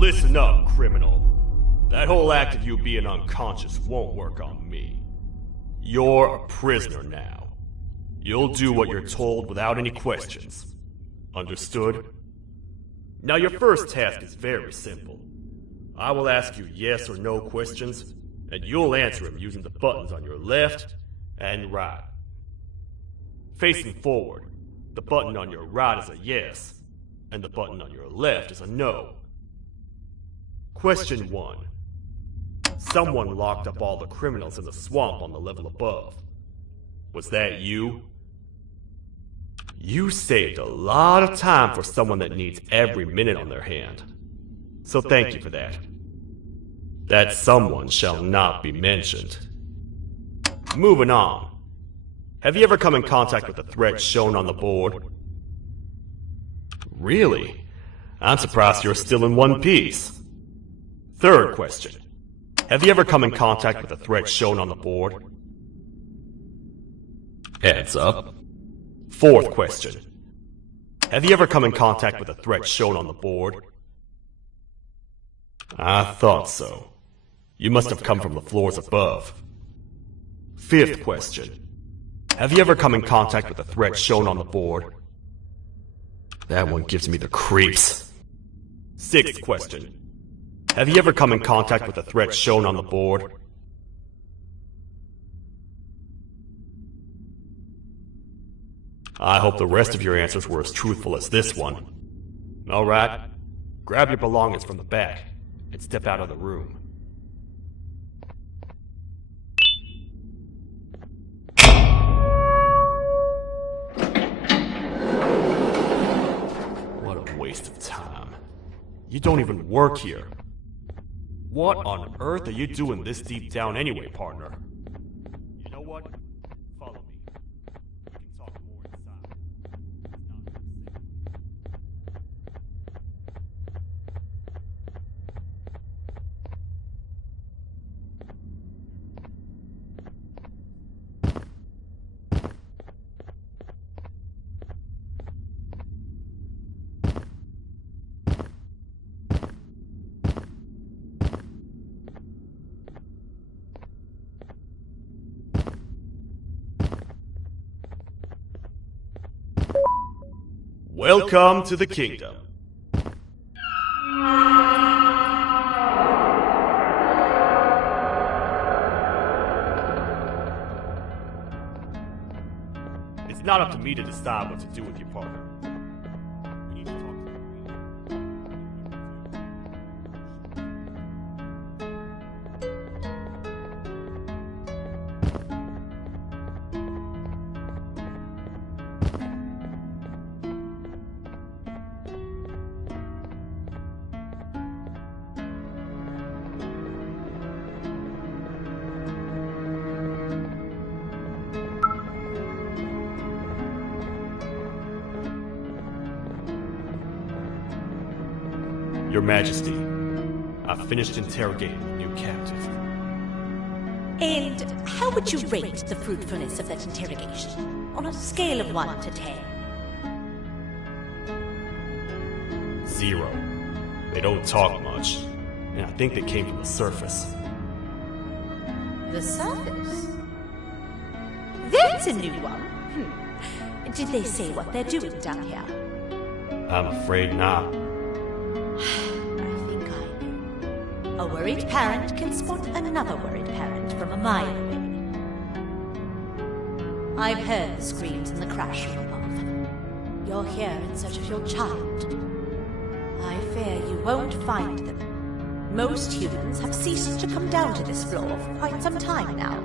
Listen up, criminal. That whole act of you being unconscious won't work on me. You're a prisoner now. You'll do what you're told without any questions. Understood? Now your first task is very simple. I will ask you yes or no questions, and you'll answer them using the buttons on your left and right. Facing forward, the button on your right is a yes, and the button on your left is a no. Question 1. Someone locked up all the criminals in the swamp on the level above. Was that you? You saved a lot of time for someone that needs every minute on their hand. So thank you for that. That someone shall not be mentioned. Moving on. Have you ever come in contact with the threat shown on the board? Really? I'm surprised you're still in one piece. Third question. Have you ever come in contact with the threat shown on the board? Heads up. Fourth question. Have you ever come in contact with the threat shown on the board? I thought so. You must have come from the floors above. Fifth question. Have you ever come in contact with the threat shown on the board? That one gives me the creeps. Sixth question. Have you ever come in contact with the threat shown on the board? I hope the rest of your answers were as truthful as this one. Alright, grab your belongings from the back and step out of the room. What a waste of time. You don't even work here. What on earth are you doing this deep down anyway, partner? You know what? Follow me. We can talk more inside. Welcome to the kingdom. It's not up to me to decide what to do with your partner. We need to talk to the Your Majesty, I've finished interrogating the new captive. And how would you rate the fruitfulness of that interrogation, on a scale of 1 to 10? 0. They don't talk much, and I think they came from the surface. The surface? That's a new one. Did they say what they're doing down here? I'm afraid not. I think I know. A worried parent can spot another worried parent from a mile away. I've heard the screams in the crash room above. You're here in search of your child. I fear you won't find them. Most humans have ceased to come down to this floor for quite some time now.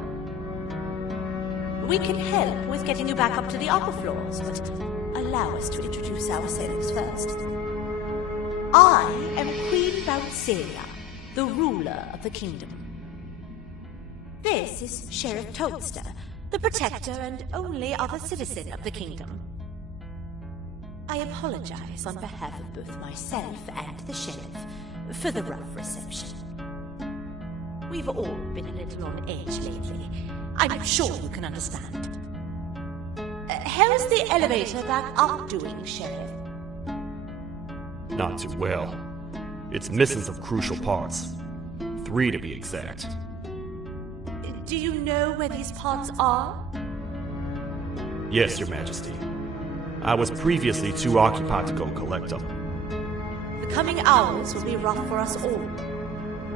We can help with getting you back up to the upper floors, but allow us to introduce ourselves first. I am Queen Valseria, the ruler of the kingdom. This is Sheriff Toadster, the protector and only other citizen of the kingdom. I apologize on behalf of both myself and the sheriff for the rough reception. We've all been a little on edge lately. I'm sure you can understand. How's the elevator back up doing, Sheriff? Not too well. It's missing some crucial parts. 3 to be exact. Do you know where these parts are? Yes, Your Majesty. I was previously too occupied to go collect them. The coming hours will be rough for us all.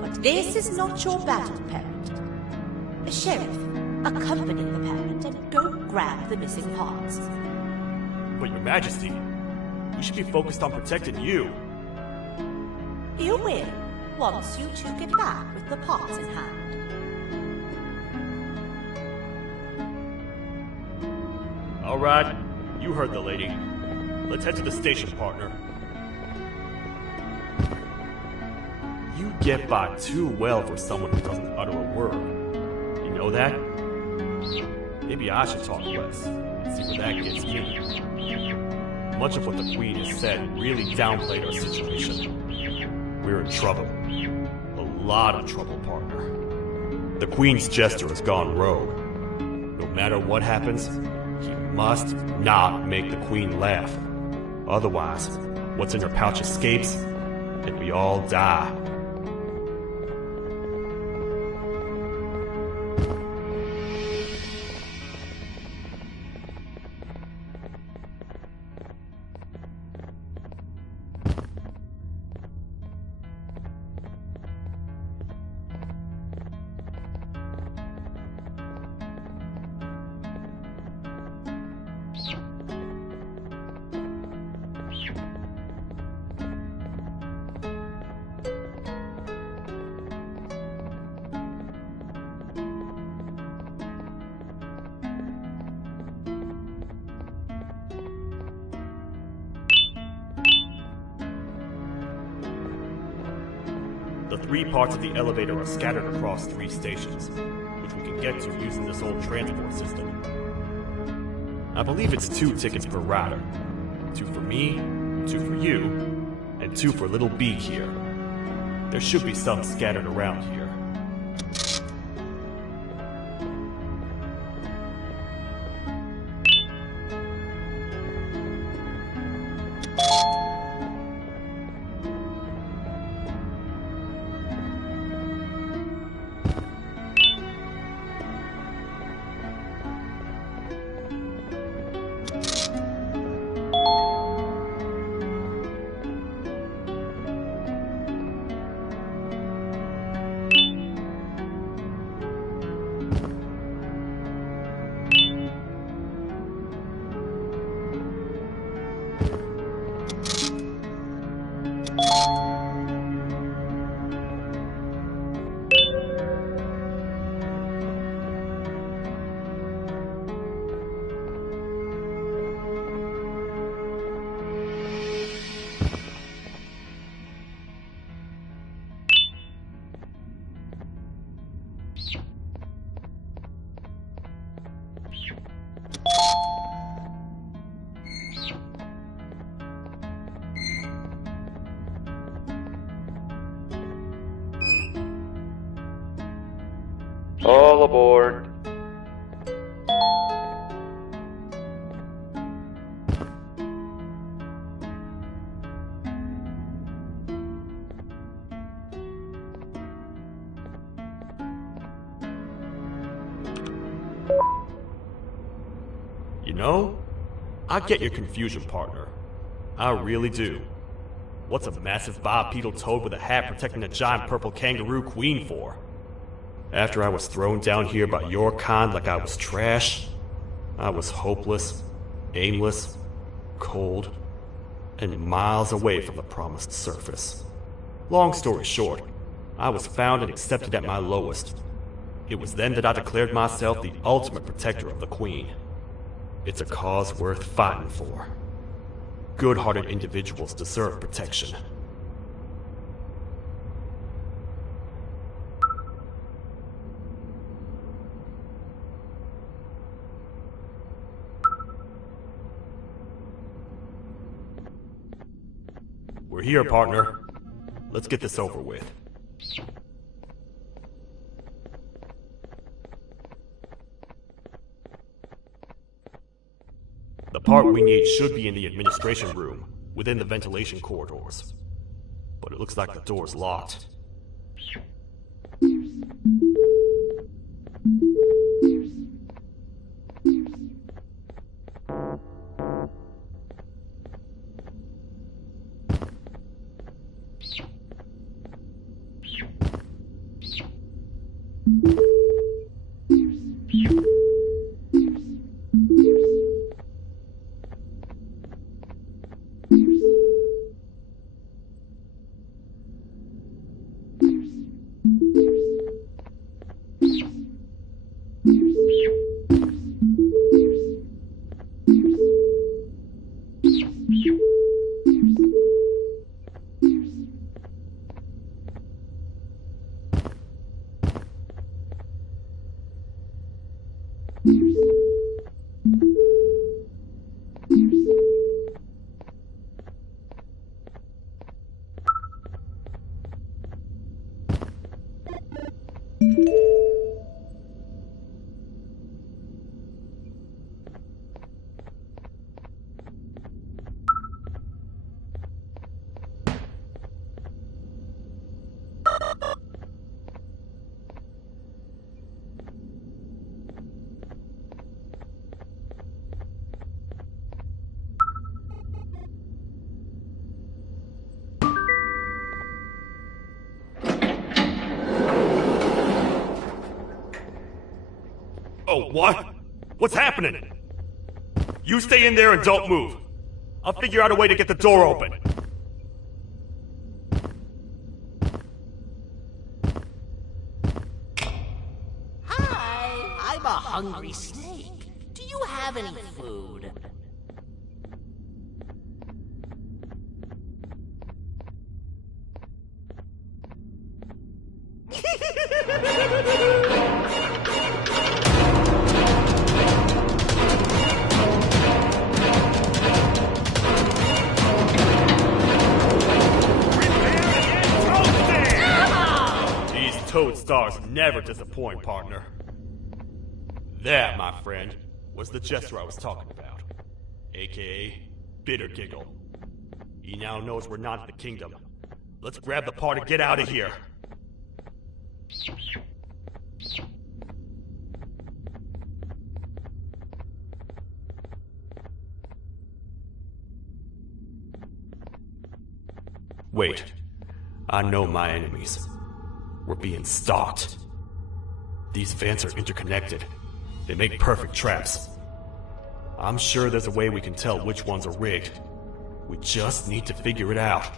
But this is not your battle, parent. Sheriff, accompany the parent and go grab the missing parts. But Your Majesty, we should be focused on protecting you. You will, once you two get back with the parts in hand. All right, you heard the lady. Let's head to the station, partner. You get by too well for someone who doesn't utter a word. You know that? Maybe I should talk less, see where that gets me. Much of what the Queen has said really downplayed our situation. We're in trouble. A lot of trouble, partner. The Queen's jester has gone rogue. No matter what happens, he must not make the Queen laugh. Otherwise, what's in her pouch escapes, and we all die. The 3 parts of the elevator are scattered across 3 stations, which we can get to using this old transport system. I believe it's 2 tickets per rider. 2 for me, 2 for you, and 2 for Little Beak here. There should be some scattered around here. All aboard. You know, I get your confusion, partner. I really do. What's a massive bipedal toad with a hat protecting a giant purple kangaroo queen for? After I was thrown down here by your kind like I was trash, I was hopeless, aimless, cold, and miles away from the promised surface. Long story short, I was found and accepted at my lowest. It was then that I declared myself the ultimate protector of the Queen. It's a cause worth fighting for. Good-hearted individuals deserve protection. We're here, partner. Let's get this over with. The part we need should be in the administration room, within the ventilation corridors. But it looks like the door's locked. Oh, what? What's happening? You stay in there and don't move. I'll figure out a way to get the door open. Hi, I'm a hungry snake. Do you have any food? Toad stars never disappoint, partner. That, my friend, was the jester I was talking about. AKA Bitter Giggle. He now knows we're not in the kingdom. Let's grab the part and get out of here. Wait. I know my enemies. We're being stalked. These vents are interconnected. They make perfect traps. I'm sure there's a way we can tell which ones are rigged. We just need to figure it out.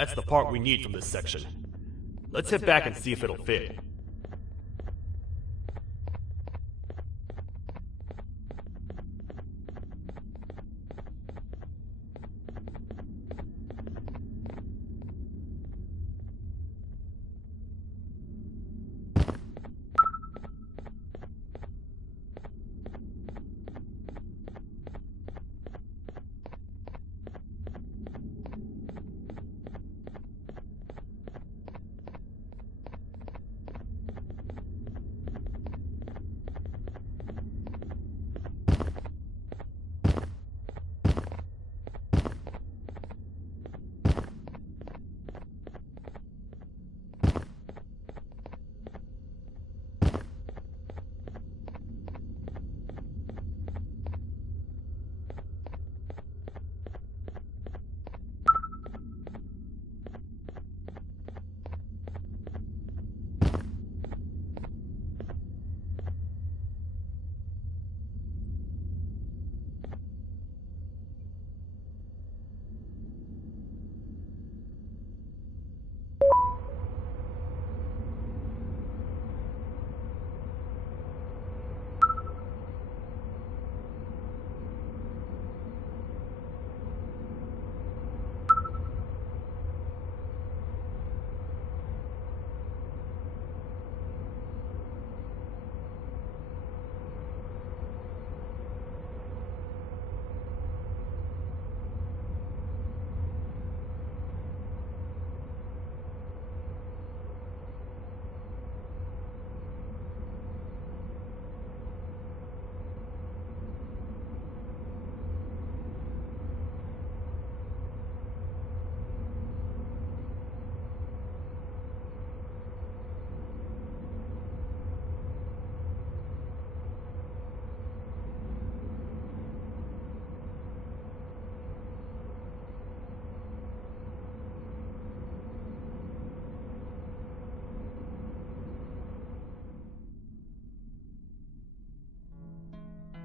That's the part we need from this section. Let's head back and see if it'll fit.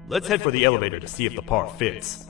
Let's head for the elevator to see if the part fits.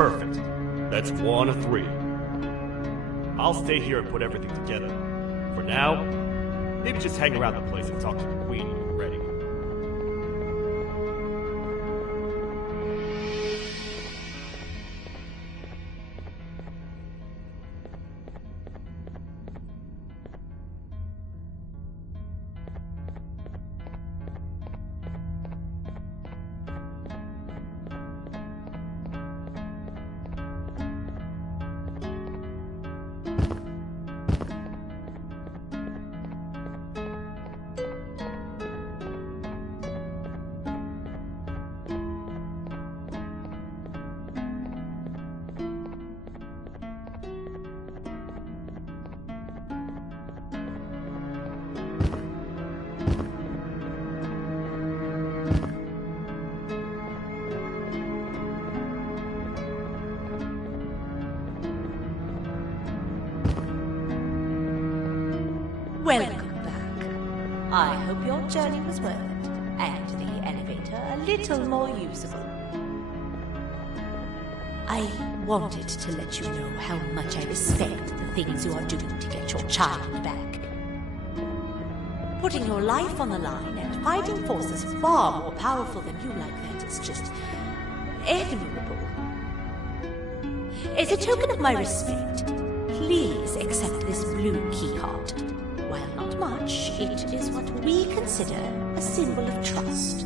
Perfect. That's 1 of 3. I'll stay here and put everything together. For now, maybe just hang around the place and talk to the Queen when you're ready. your journey was worth it, and the elevator a little more usable. I wanted to let you know how much I respect the things you are doing to get your child back. Putting your life on the line and fighting forces far more powerful than you like that is just admirable. As a token of my respect, please accept this blue keycard. While not much, it is what we consider a symbol of trust.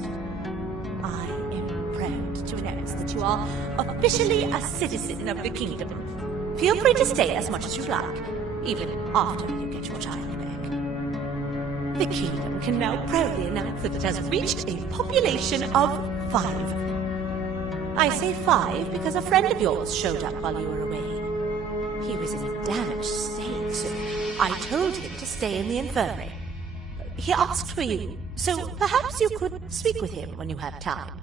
I am proud to announce that you are officially a citizen of the kingdom. Feel free to stay as much as you like, even after you get your child back. The kingdom can now proudly announce that it has reached a population of 5. I say 5 because a friend of yours showed up while you were away. He was in a damaged state, so I told him to stay in the infirmary. He asked for you, so perhaps you could speak with him when you have time.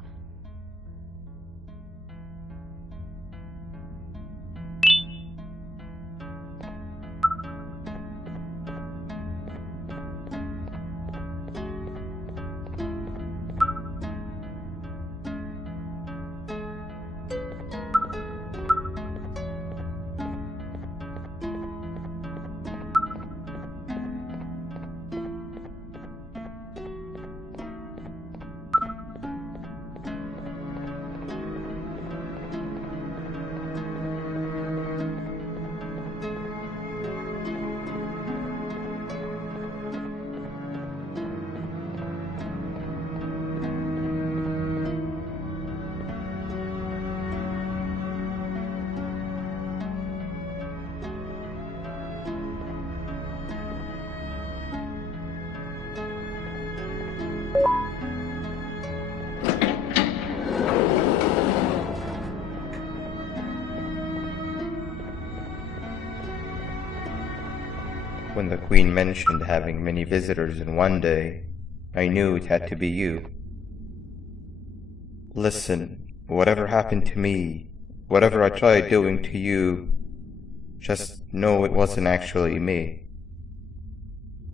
When the Queen mentioned having many visitors in one day, I knew it had to be you. Listen, whatever happened to me, whatever I tried doing to you, just know it wasn't actually me.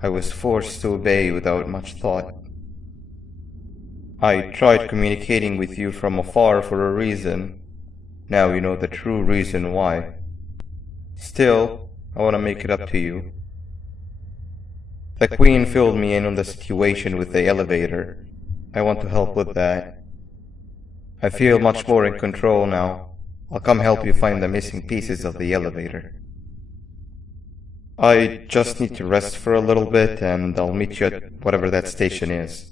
I was forced to obey without much thought. I tried communicating with you from afar for a reason. Now you know the true reason why. Still, I want to make it up to you. The Queen filled me in on the situation with the elevator. I want to help with that. I feel much more in control now. I'll come help you find the missing pieces of the elevator. I just need to rest for a little bit and I'll meet you at whatever that station is.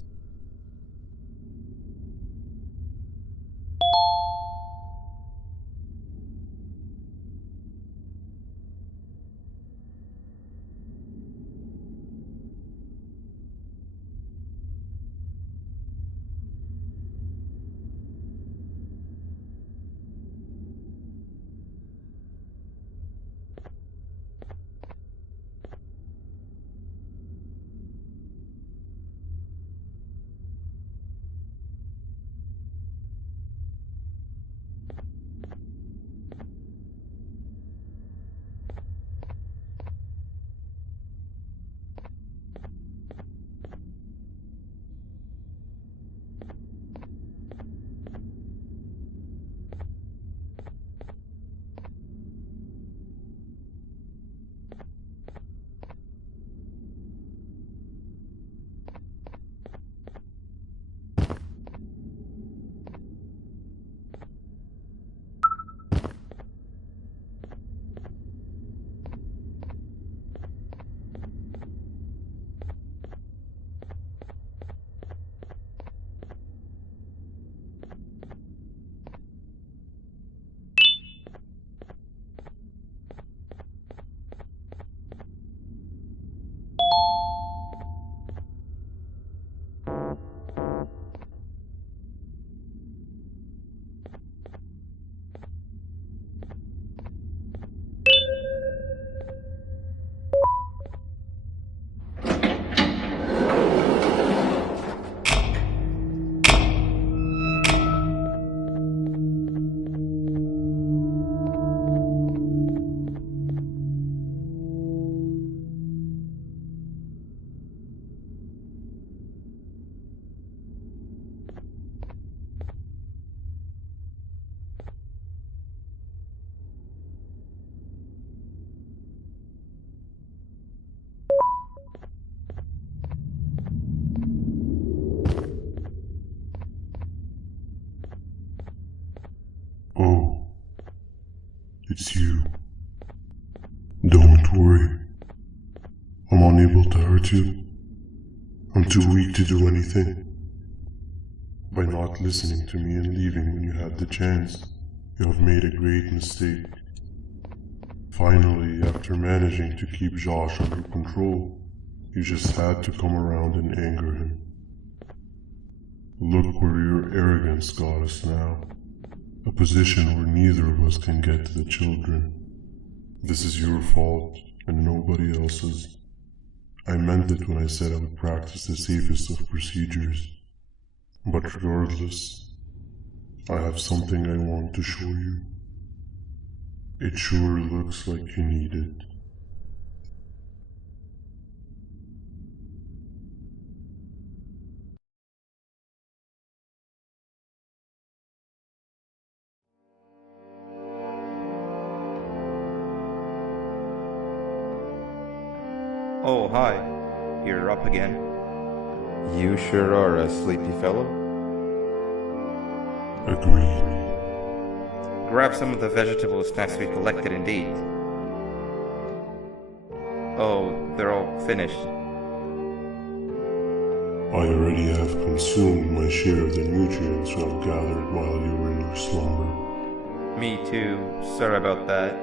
It's you. Don't worry. I'm unable to hurt you. I'm too weak to do anything. By not listening to me and leaving when you had the chance, you have made a great mistake. Finally, after managing to keep Josh under control, you just had to come around and anger him. Look where your arrogance got us now. A position where neither of us can get to the children. This is your fault, and nobody else's. I meant it when I said I would practice the safest of procedures. But regardless, I have something I want to show you. It sure looks like you need it. Oh, hi. You're up again. You sure are a sleepy fellow. Agreed. Grab some of the vegetable snacks we collected indeed. Oh, they're all finished. I already have consumed my share of the nutrients you have gathered while you were in your slumber. Me too. Sorry about that.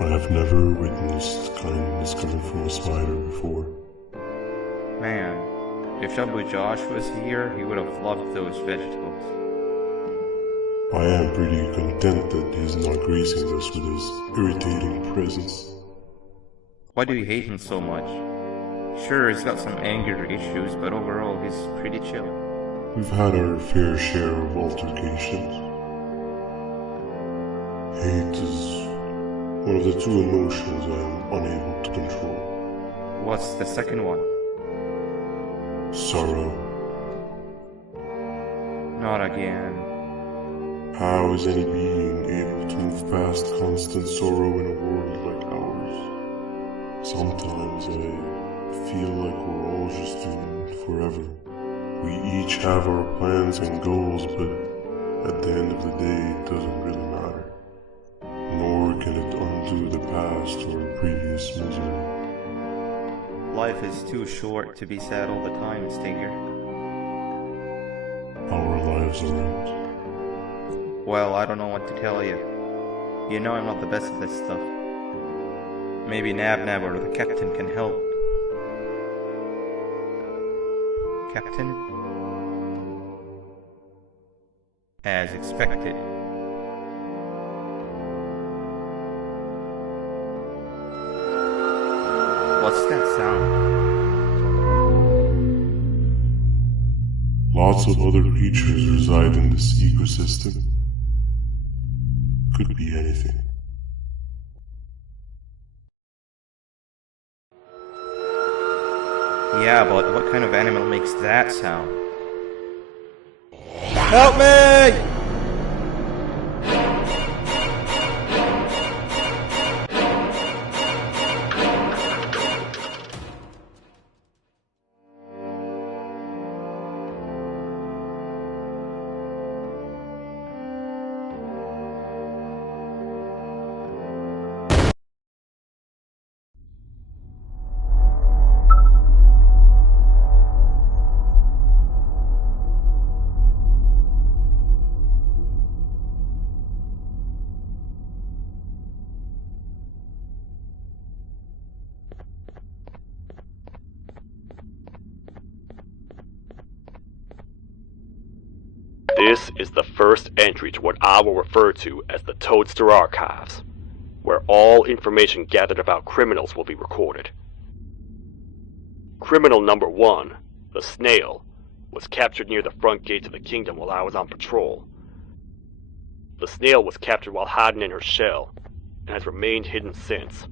I have never witnessed kindness coming from a spider before. Man, if Shabu Josh was here, he would have loved those vegetables. I am pretty content that he is not gracing us with his irritating presence. Why do you hate him so much? Sure, he's got some anger issues, but overall he's pretty chill. We've had our fair share of altercations. Hate is one of the two emotions I am unable to control. What's the second one? Sorrow. Not again. How is any being able to move past constant sorrow in a world like ours? Sometimes I feel like we're all just doomed forever. We each have our plans and goals, but at the end of the day, it doesn't really matter. Nor can it undo the past or previous misery. Life is too short to be sad all the time, Stinger. Our lives aren't. Well, I don't know what to tell you. You know I'm not the best at this stuff. Maybe Nab or the captain can help. Captain? As expected. What's that sound? Lots of other creatures reside in this ecosystem. Could be anything. Yeah, but what kind of animal makes that sound? Help me! This is the first entry to what I will refer to as the Toadster Archives, where all information gathered about criminals will be recorded. Criminal number 1, the snail, was captured near the front gates of the kingdom while I was on patrol. The snail was captured while hiding in her shell, and has remained hidden since.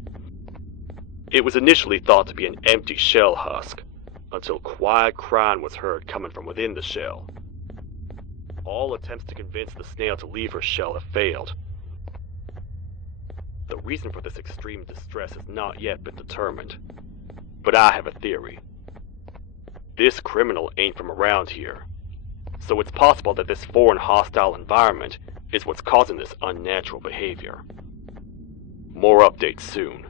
It was initially thought to be an empty shell husk, until quiet crying was heard coming from within the shell. All attempts to convince the snail to leave her shell have failed, The reason for this extreme distress has not yet been determined. But I have a theory. This criminal ain't from around here. So it's possible that this foreign hostile environment is what's causing this unnatural behavior. More updates soon.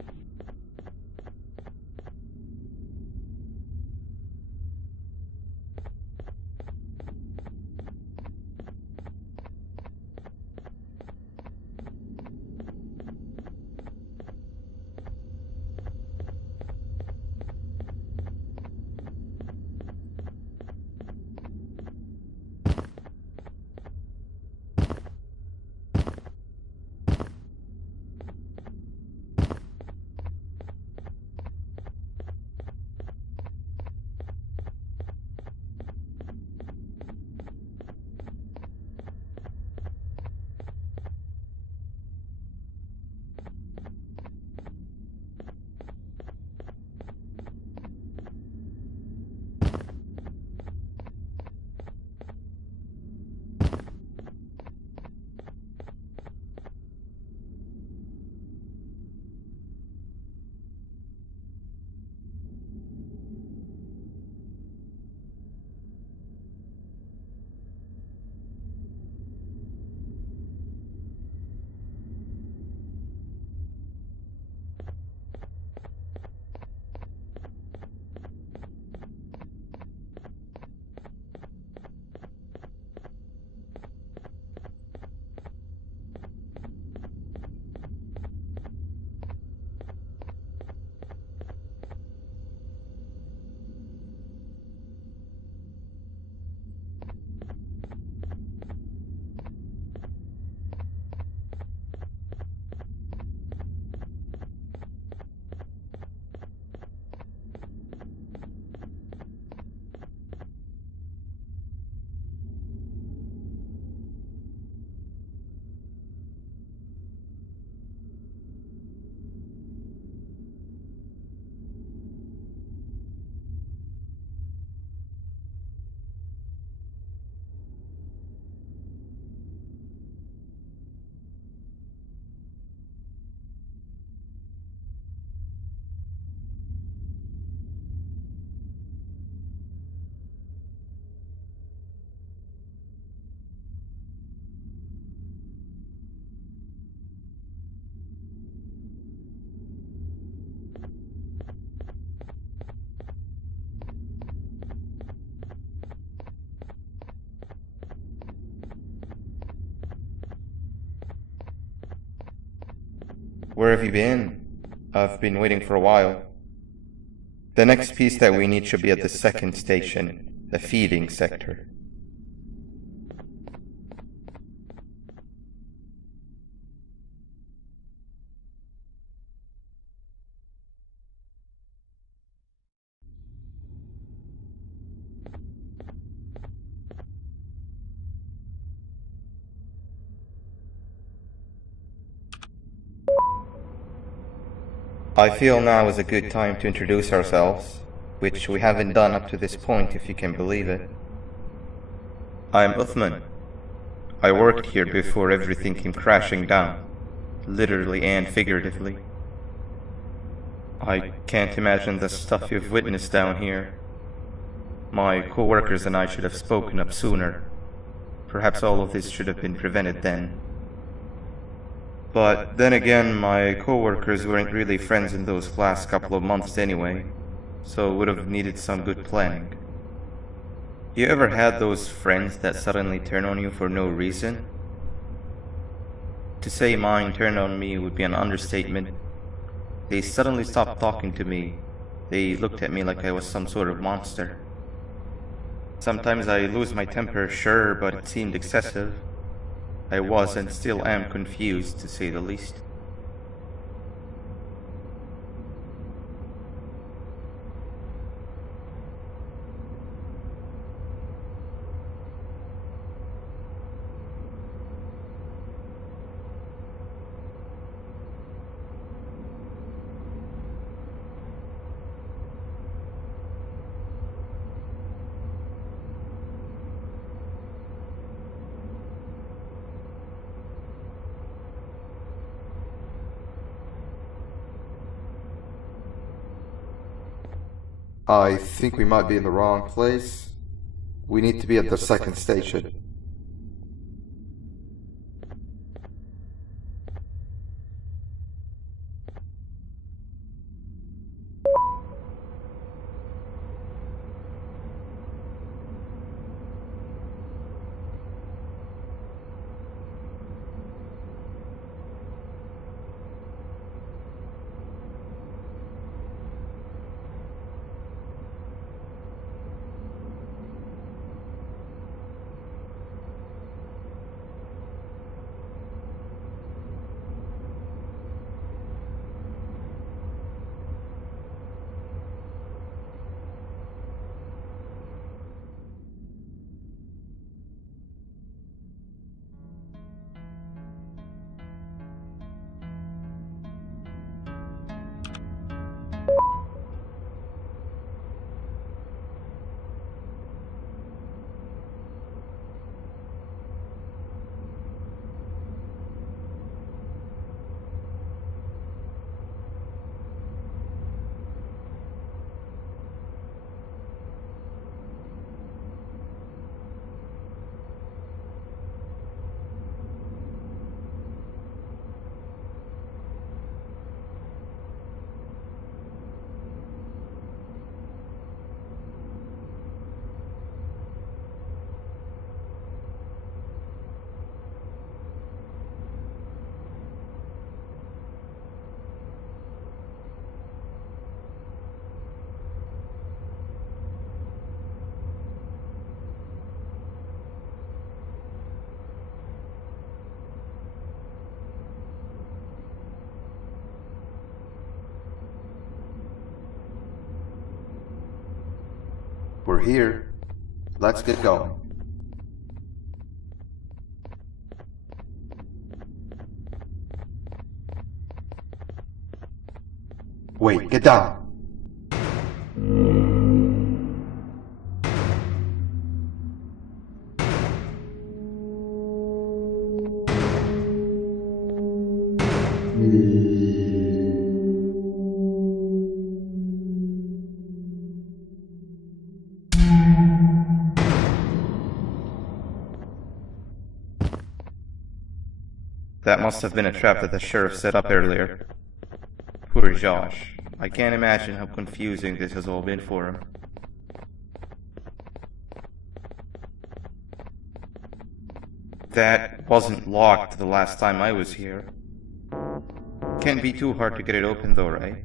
Where have you been? I've been waiting for a while. The next piece that we need should be at the second station, the feeding sector. I feel now is a good time to introduce ourselves, which we haven't done up to this point if you can believe it. I'm Uthman. I worked here before everything came crashing down, literally and figuratively. I can't imagine the stuff you've witnessed down here. My co-workers and I should have spoken up sooner. Perhaps all of this should have been prevented then. But then again, my co-workers weren't really friends in those last couple of months anyway, so would have needed some good planning. You ever had those friends that suddenly turn on you for no reason? To say mine turned on me would be an understatement. They suddenly stopped talking to me. They looked at me like I was some sort of monster. Sometimes I lose my temper, sure, but it seemed excessive. I was and still am confused, to say the least. I think we might be in the wrong place. We need to be at the second station. We're here. Let's get going. Wait, get down. That must have been a trap that the sheriff set up earlier. Poor Josh. I can't imagine how confusing this has all been for him. That wasn't locked the last time I was here. Can't be too hard to get it open though, right?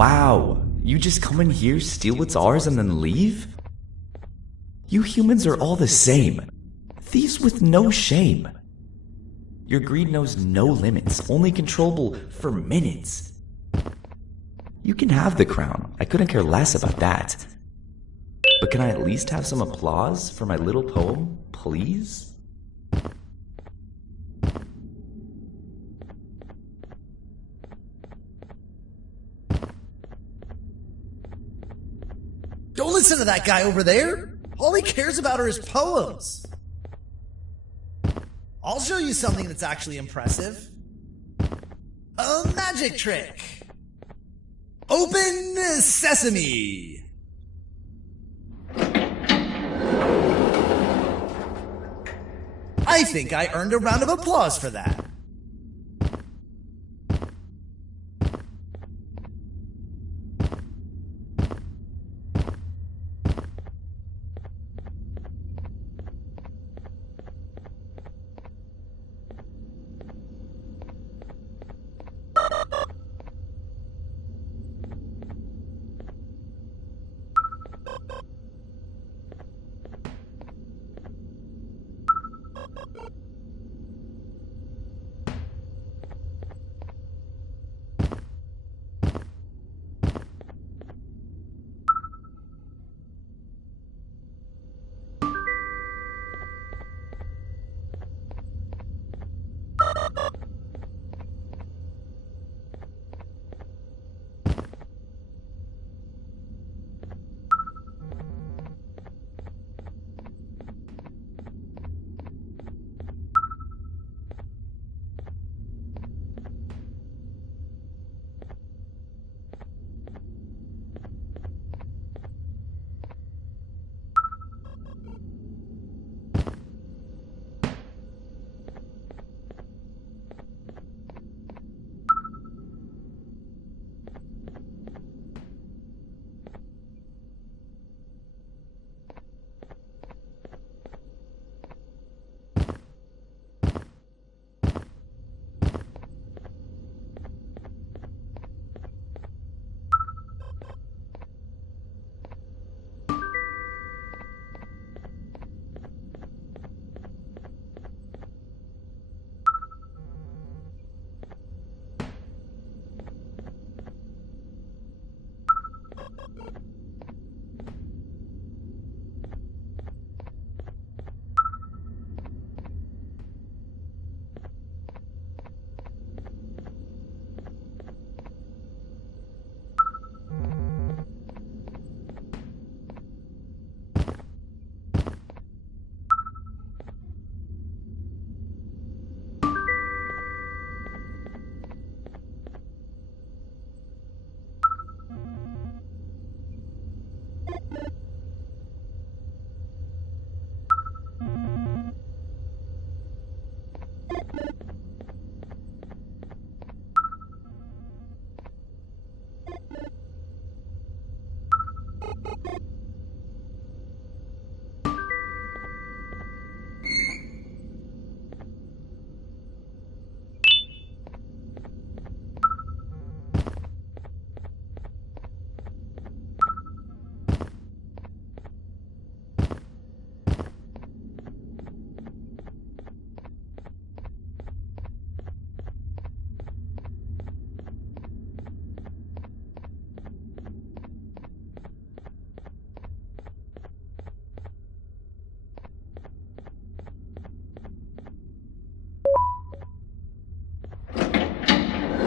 Wow, you just come in here, steal what's ours, and then leave? You humans are all the same. Thieves with no shame. Your greed knows no limits, only controllable for minutes. You can have the crown, I couldn't care less about that. But can I at least have some applause for my little poem, please? Don't listen to that guy over there. All he cares about are his poems. I'll show you something that's actually impressive. A magic trick. Open sesame. I think I earned a round of applause for that.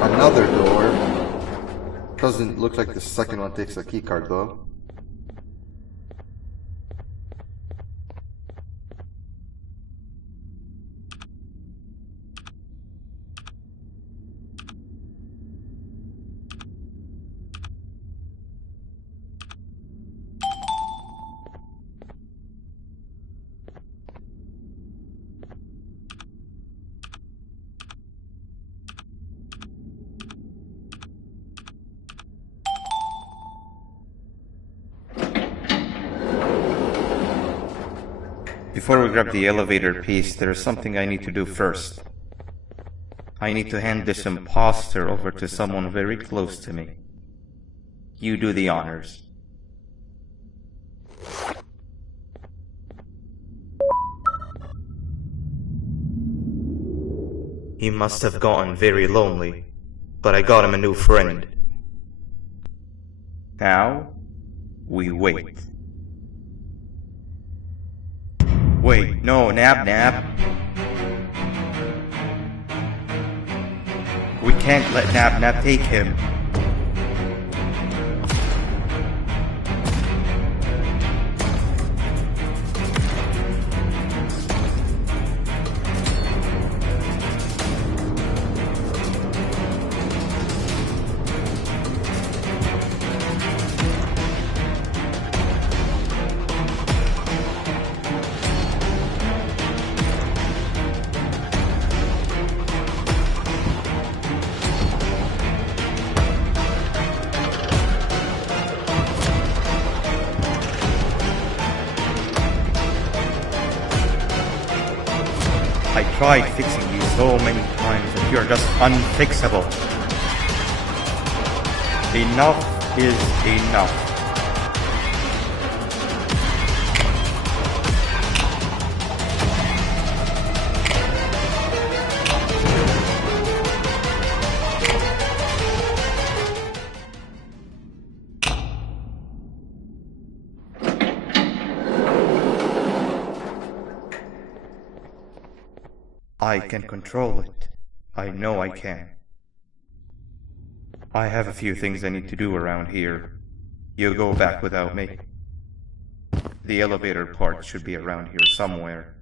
Another door. Doesn't look like the second one takes a keycard though. Before we grab the elevator piece, there is something I need to do first. I need to hand this imposter over to someone very close to me. You do the honors. He must have gotten very lonely, but I got him a new friend. Now, we wait. Wait, no, Nab. We can't let Nab take him. I tried fixing you so many times and you're just unfixable. Enough is enough. I can control it. I know I can. I have a few things I need to do around here. You go back without me. The elevator part should be around here somewhere.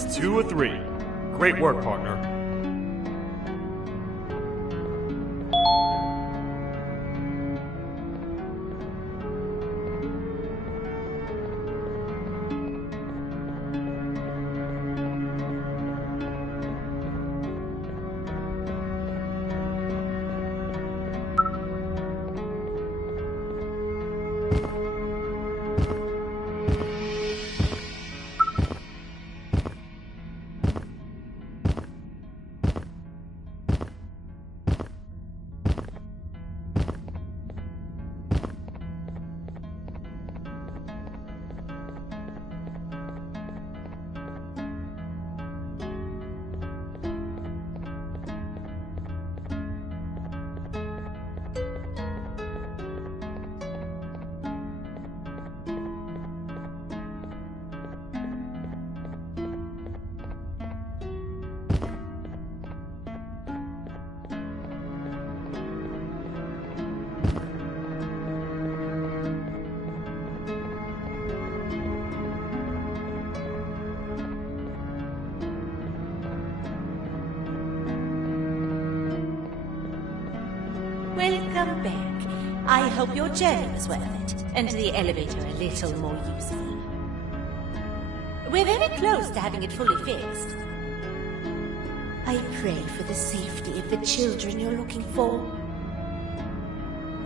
That's 2 of 3. Great work, partner. Welcome back. I hope your journey was worth it, and the elevator a little more useful. We're very close to having it fully fixed. I pray for the safety of the children you're looking for.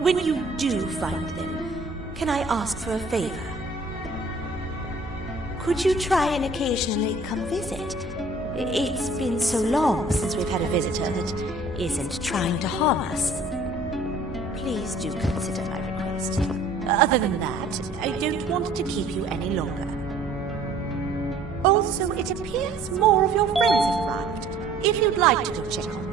When you do find them, can I ask for a favor? Could you try and occasionally come visit? It's been so long since we've had a visitor that isn't trying to harm us. Please do consider my request. Other than that, I don't want to keep you any longer. Also, it appears more of your friends have arrived. If you'd like to go check on them.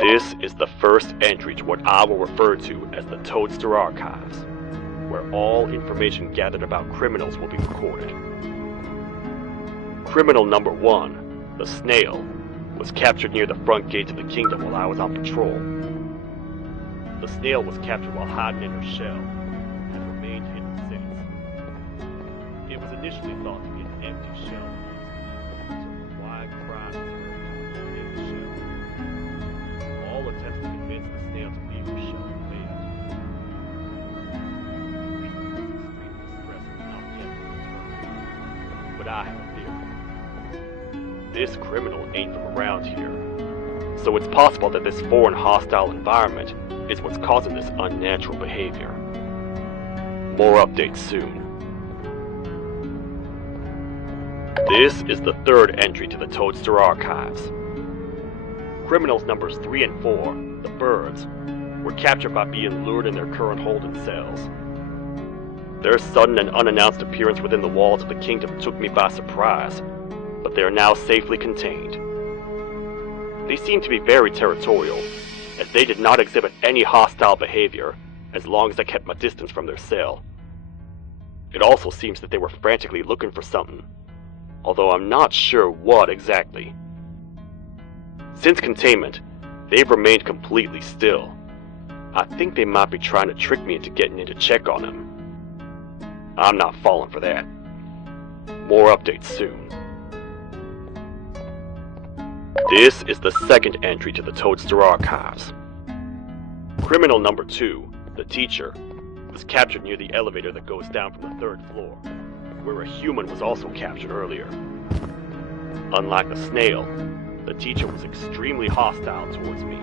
This is the first entry to what I will refer to as the Toadster Archives, where all information gathered about criminals will be recorded. Criminal number 1, the Snail, was captured near the front gate to the kingdom while I was on patrol. The Snail was captured while hiding in her shell, and has remained hidden since. It was initially thought to be an empty shell, until a wide cry was heard within the shell. All attempts to convince the Snail to leave her shell failed. Extreme distress has not yet been determined, but I have a theory. This criminal ain't from around here, so it's possible that this foreign hostile environment is what's causing this unnatural behavior. More updates soon. This is the third entry to the Toadster Archives. Criminals numbers 3 and 4, the Birds, were captured by being lured in their current holding cells. Their sudden and unannounced appearance within the walls of the kingdom took me by surprise, but they are now safely contained. They seem to be very territorial, as they did not exhibit any hostile behavior as long as I kept my distance from their cell. It also seems that they were frantically looking for something, although I'm not sure what exactly. Since containment, they've remained completely still. I think they might be trying to trick me into getting in to check on them. I'm not falling for that. More updates soon. This is the second entry to the Toadster Archives. Criminal number 2, the Teacher, was captured near the elevator that goes down from the 3rd floor, where a human was also captured earlier. Unlike the Snail, the Teacher was extremely hostile towards me,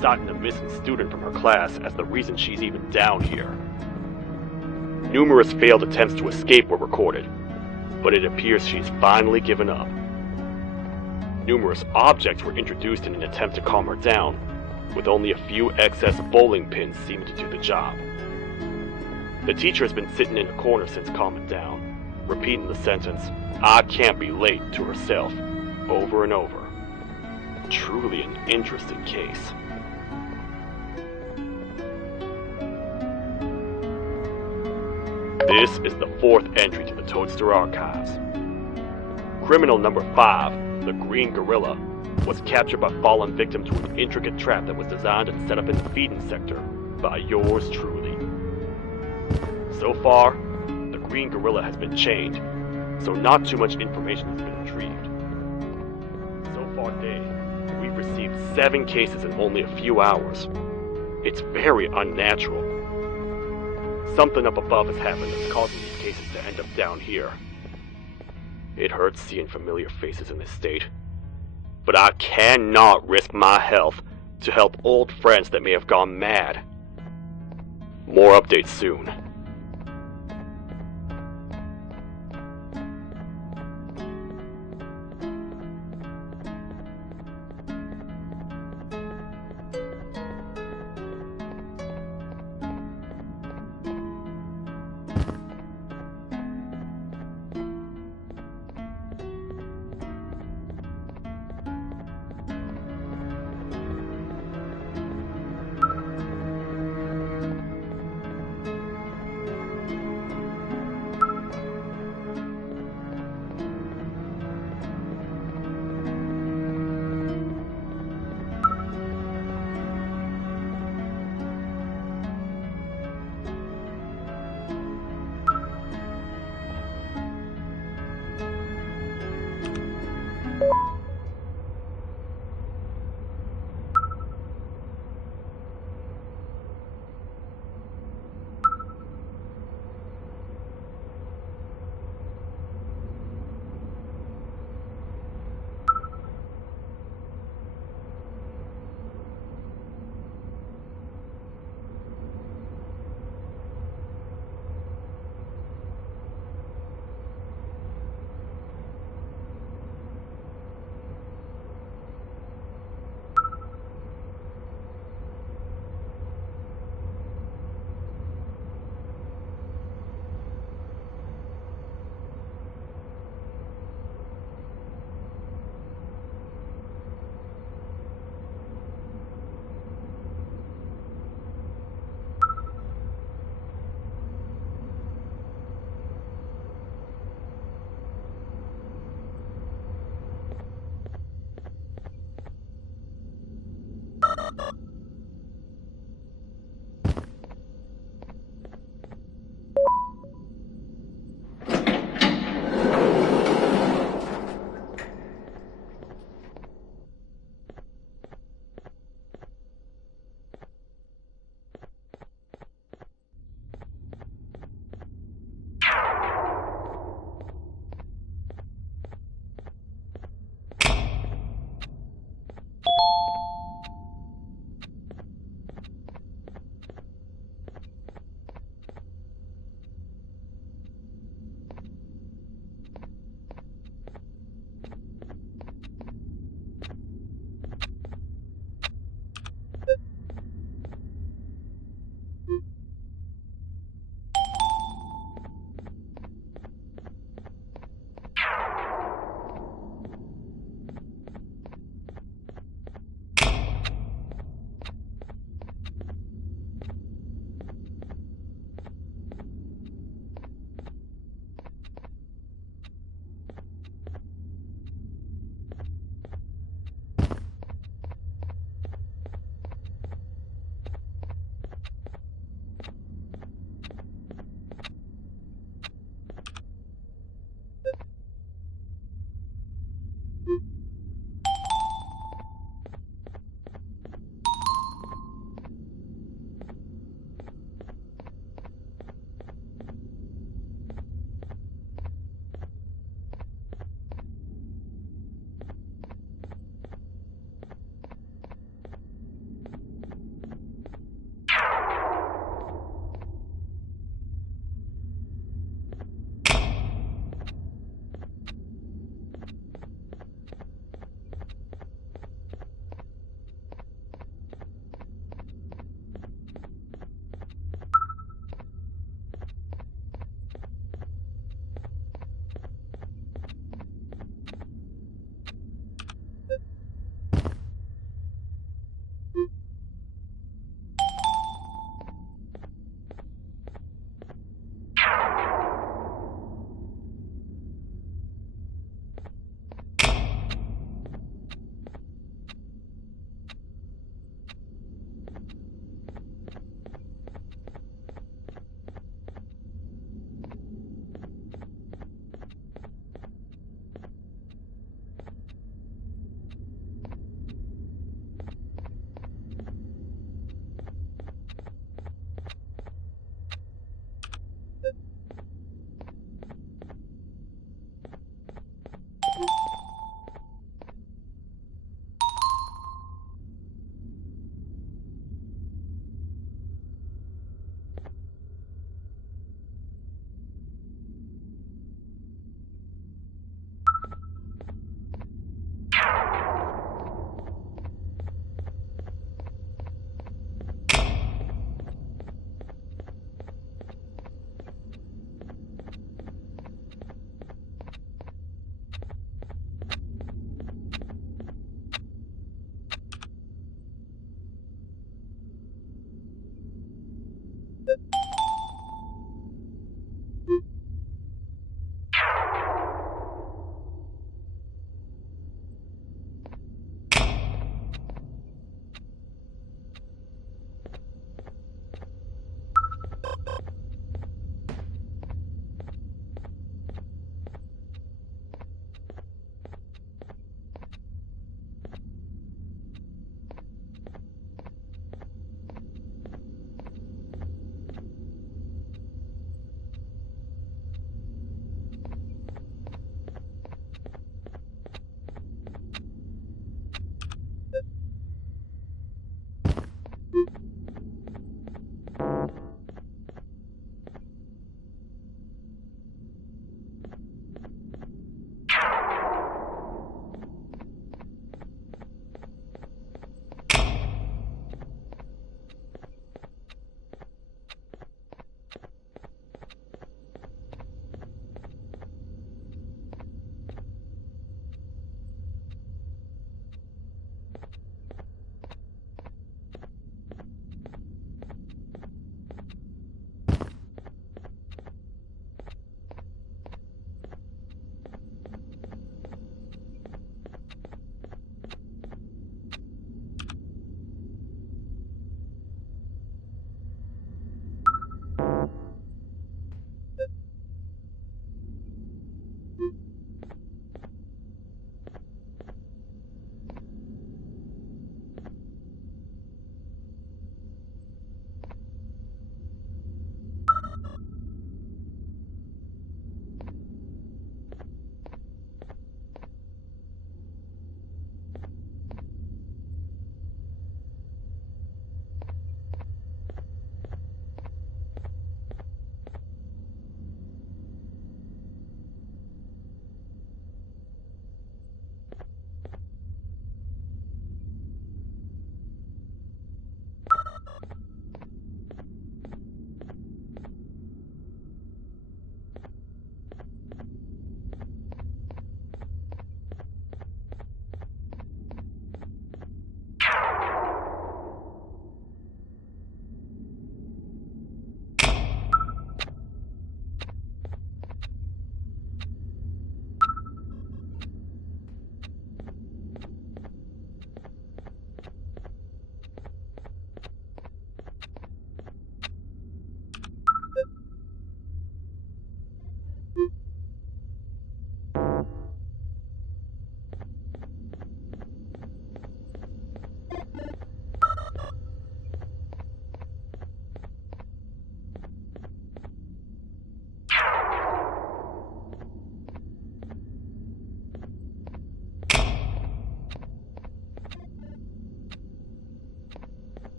citing a missing student from her class as the reason she's even down here. Numerous failed attempts to escape were recorded, but it appears she's finally given up. Numerous objects were introduced in an attempt to calm her down, with only a few excess bowling pins seeming to do the job. The Teacher has been sitting in a corner since calming down, repeating the sentence, "I can't be late," to herself, over and over. Truly an interesting case. This is the 4th entry to the Toadster Archives. Criminal number 5, the Green Gorilla, was captured by falling victim to an intricate trap that was designed and set up in the feeding sector by yours truly. So far, the Green Gorilla has been chained, so not too much information has been retrieved. So far today, we've received 7 cases in only a few hours. It's very unnatural. Something up above has happened that's causing these cases to end up down here. It hurts seeing familiar faces in this state, but I cannot risk my health to help old friends that may have gone mad. More updates soon.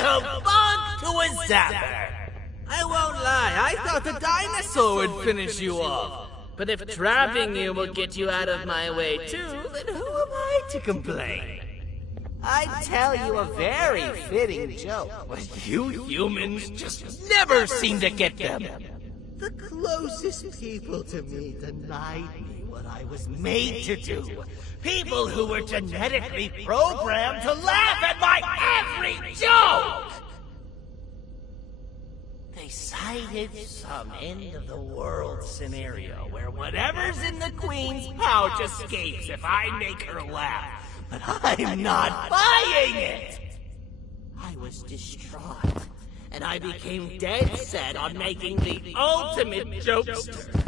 a bug to a zapper. I won't lie, I thought the dinosaur would finish you off. But if trapping you will get you out of my way too, then who am I to complain? I'd tell you a very fitting joke, but you humans just never seem to get them. The closest people to me denied me what I was made to do. People who were genetically programmed to laugh at my every joke! They cited some end-of-the-world scenario where whatever's in the Queen's pouch escapes if I make her laugh. But I'm not buying it! I was distraught, and I became dead set on making the ultimate jokester.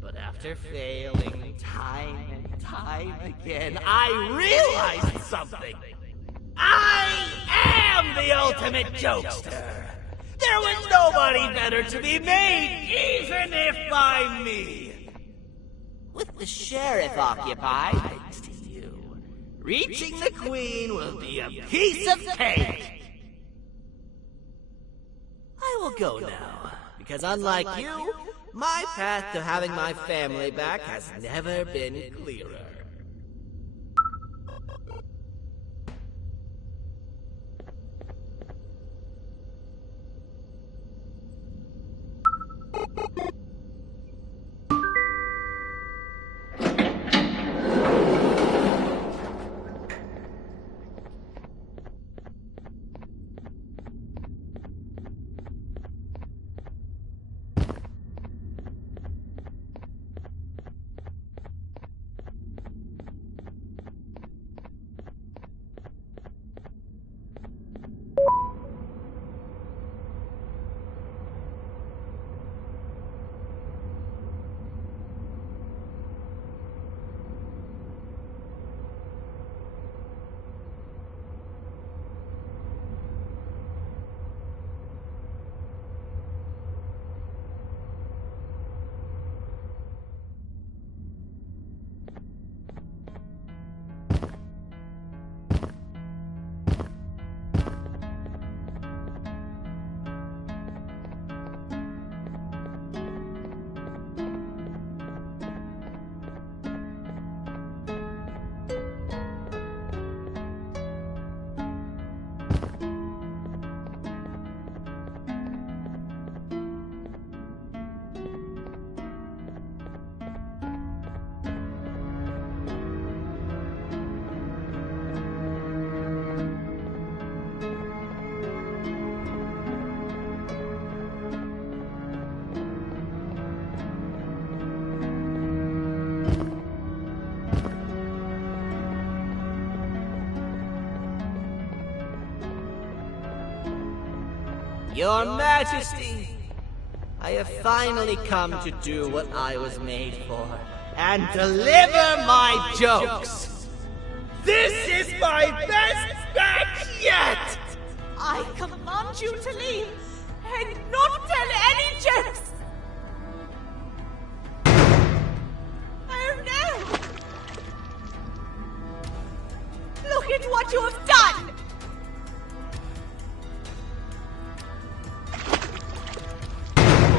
But after failing time and time again, I realized something. I am the ultimate jokester! There was nobody better to be made, even if by me. With the sheriff occupied, thanks to you, reaching the Queen will be a piece of cake. I will go now, because unlike you, my path to having my family back has never been clearer. Your Majesty, I have finally come to do what I was made for, and deliver my jokes. This is my best batch yet! I command you to leave and not tell any jokes. Oh no! Look at what you have done!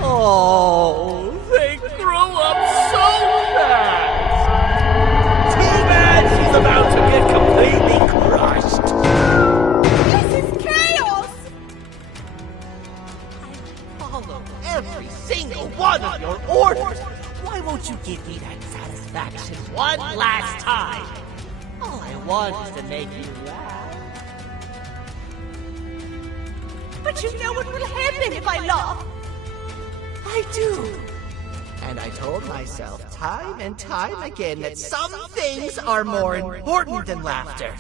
Oh, they grew up so fast! Too bad she's about to get completely crushed! This is chaos! I follow every single one of your orders! Why won't you give me that satisfaction one last time? All I want is to make you laugh. But you know what will happen if I laugh. I do. And I told myself time and time again that some things are more important than laughter.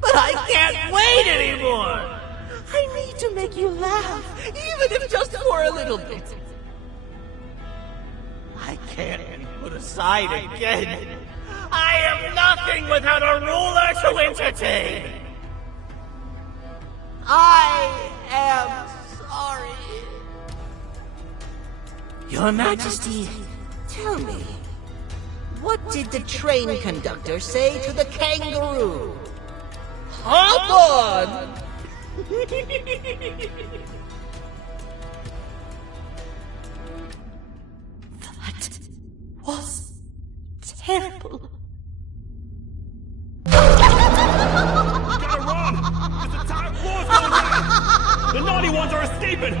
But I can't wait anymore! I need to make you laugh, even if just for a little bit. I can't be put aside again. I am nothing without a ruler to entertain. I am sorry. Your Majesty, tell me, what did the train conductor say to the kangaroo? Hop on! That was terrible. Gotta run! This entire floor's going down! The naughty ones are escaping!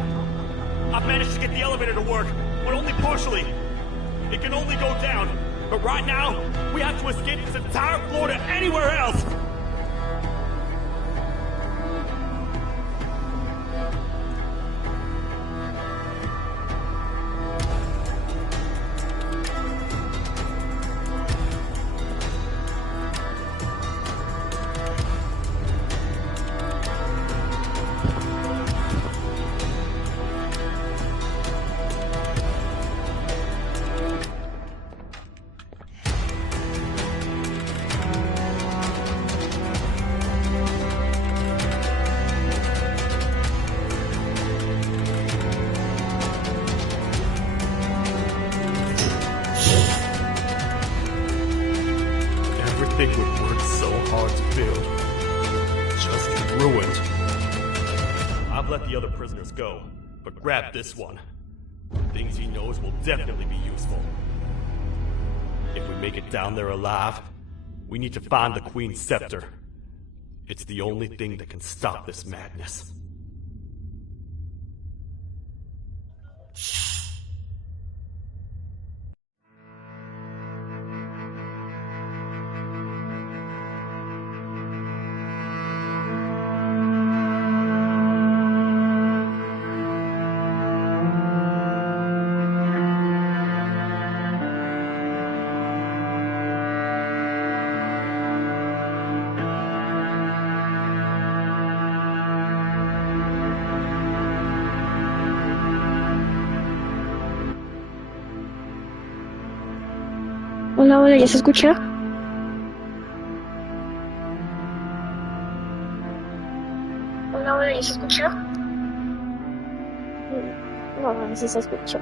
I've managed to get the elevator to work, but only partially. It can only go down. But right now, we have to escape this entire floor to anywhere else! Everything we worked so hard to build, just ruined. I've let the other prisoners go, but grab this one. Things he knows will definitely be useful. If we make it down there alive, we need to find the Queen's scepter. It's the only thing that can stop this madness. Hola, hola, ¿ya se escucha? Hola, hola, ¿ya se escucha? No, no, sí se escucha.